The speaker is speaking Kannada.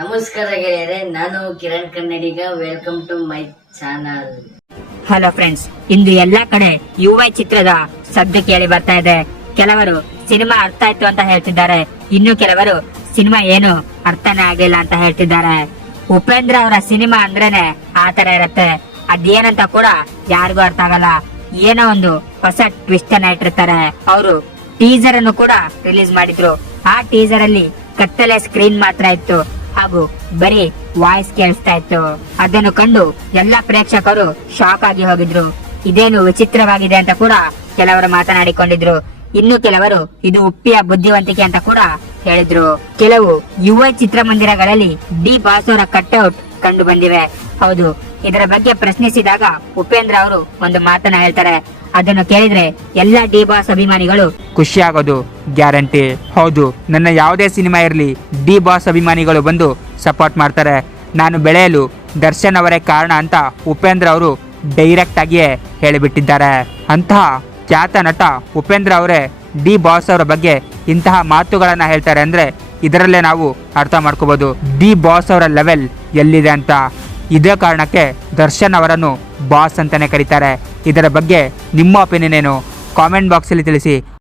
ನಮಸ್ಕಾರ ಗೆಳೆಯರೆ, ನಾನು ಕಿರಣ್ ಕನ್ನಡಿಗ. Welcome to my channel. Hello friends, ಇಂದು ಎಲ್ಲಾ ಕಡೆ ಯುವೈ ಚಿತ್ರದ ಶಬ್ದ ಕೇಳಿ ಬರ್ತಾ ಇದೆ. ಕೆಲವರು ಸಿನಿಮಾ ಅರ್ಥ ಆಯ್ತು ಅಂತ ಹೇಳ್ತಿದ್ದಾರೆ, ಇನ್ನು ಕೆಲವರು ಸಿನಿಮಾ ಏನು ಅರ್ಥನೇ ಆಗಿಲ್ಲ ಅಂತ ಹೇಳ್ತಿದ್ದಾರೆ. ಉಪೇಂದ್ರ ಅವರ ಸಿನಿಮಾ ಅಂದ್ರೇನೆ ಆತರ ಇರತ್ತೆ, ಅದೇನಂತ ಕೂಡ ಯಾರಿಗೂ ಅರ್ಥ ಆಗಲ್ಲ. ಏನೋ ಒಂದು ಹೊಸ ಟ್ವಿಸ್ಟ್ ಅನ್ನ ಇಟ್ಟಿರ್ತಾರೆ. ಅವರು ಟೀಸರ್ ಅನ್ನು ಕೂಡ ರಿಲೀಸ್ ಮಾಡಿದ್ರು. ಆ ಟೀಸರ್ ಅಲ್ಲಿ ಕತ್ತಲೆ ಸ್ಕ್ರೀನ್ ಮಾತ್ರ ಇತ್ತು ಹಾಗೂ ಬರೀ ವಾಯ್ಸ್ ಕೇಳಿಸ್ತಾ ಇತ್ತು. ಅದನ್ನು ಕಂಡು ಎಲ್ಲಾ ಪ್ರೇಕ್ಷಕರು ಶಾಕ್ ಆಗಿ ಹೋಗಿದ್ರು. ಇದೇನು ವಿಚಿತ್ರವಾಗಿದೆ ಅಂತ ಕೂಡ ಕೆಲವರು ಮಾತನಾಡಿಕೊಂಡಿದ್ರು. ಇನ್ನು ಕೆಲವರು ಇದು ಉಪ್ಪಿಯ ಬುದ್ಧಿವಂತಿಕೆ ಅಂತ ಕೂಡ ಹೇಳಿದ್ರು. ಕೆಲವು ಯುವ ಚಿತ್ರಮಂದಿರಗಳಲ್ಲಿ ಡಿ ಬಾಸ್ ಅವರ ಕಟ್ಔಟ್ ಕಂಡು ಬಂದಿವೆ. ಹೌದು, ಇದರ ಬಗ್ಗೆ ಪ್ರಶ್ನಿಸಿದಾಗ ಉಪೇಂದ್ರ ಅವರು ಒಂದು ಮಾತನ್ನ ಹೇಳ್ತಾರೆ. ಅದನ್ನು ಕೇಳಿದ್ರೆ ಎಲ್ಲಾ ಡಿ ಬಾಸ್ ಅಭಿಮಾನಿಗಳು ಖುಷಿ ಆಗೋದು ಗ್ಯಾರಂಟಿ. ಹೌದು, ನನ್ನ ಯಾವುದೇ ಸಿನಿಮಾ ಇರಲಿ ಡಿ ಬಾಸ್ ಅಭಿಮಾನಿಗಳು ಬಂದು ಸಪೋರ್ಟ್ ಮಾಡ್ತಾರೆ. ನಾನು ಬೆಳೆಯಲು ದರ್ಶನ್ ಅವರೇ ಕಾರಣ ಅಂತ ಉಪೇಂದ್ರ ಅವರು ಡೈರೆಕ್ಟ್ ಆಗಿಯೇ ಹೇಳಿಬಿಟ್ಟಿದ್ದಾರೆ. ಅಂತಹ ಖ್ಯಾತ ನಟ ಉಪೇಂದ್ರ ಅವರೇ ಡಿ ಬಾಸ್ ಅವರ ಬಗ್ಗೆ ಇಂತಹ ಮಾತುಗಳನ್ನ ಹೇಳ್ತಾರೆ ಅಂದ್ರೆ ಇದರಲ್ಲೇ ನಾವು ಅರ್ಥ ಮಾಡ್ಕೋಬಹುದು ಡಿ ಬಾಸ್ ಅವರ ಲೆವೆಲ್ ಎಲ್ಲಿದೆ ಅಂತ. ಇದೇ ಕಾರಣಕ್ಕೆ ದರ್ಶನ್ ಅವರನ್ನು ಬಾಸ್ ಅಂತಾನೆ ಕರೀತಾರೆ. ಇದರ ಬಗ್ಗೆ ನಿಮ್ಮ ಒಪಿನಿಯನ್ ಏನು? ಕಾಮೆಂಟ್ ಬಾಕ್ಸಲ್ಲಿ ತಿಳಿಸಿ.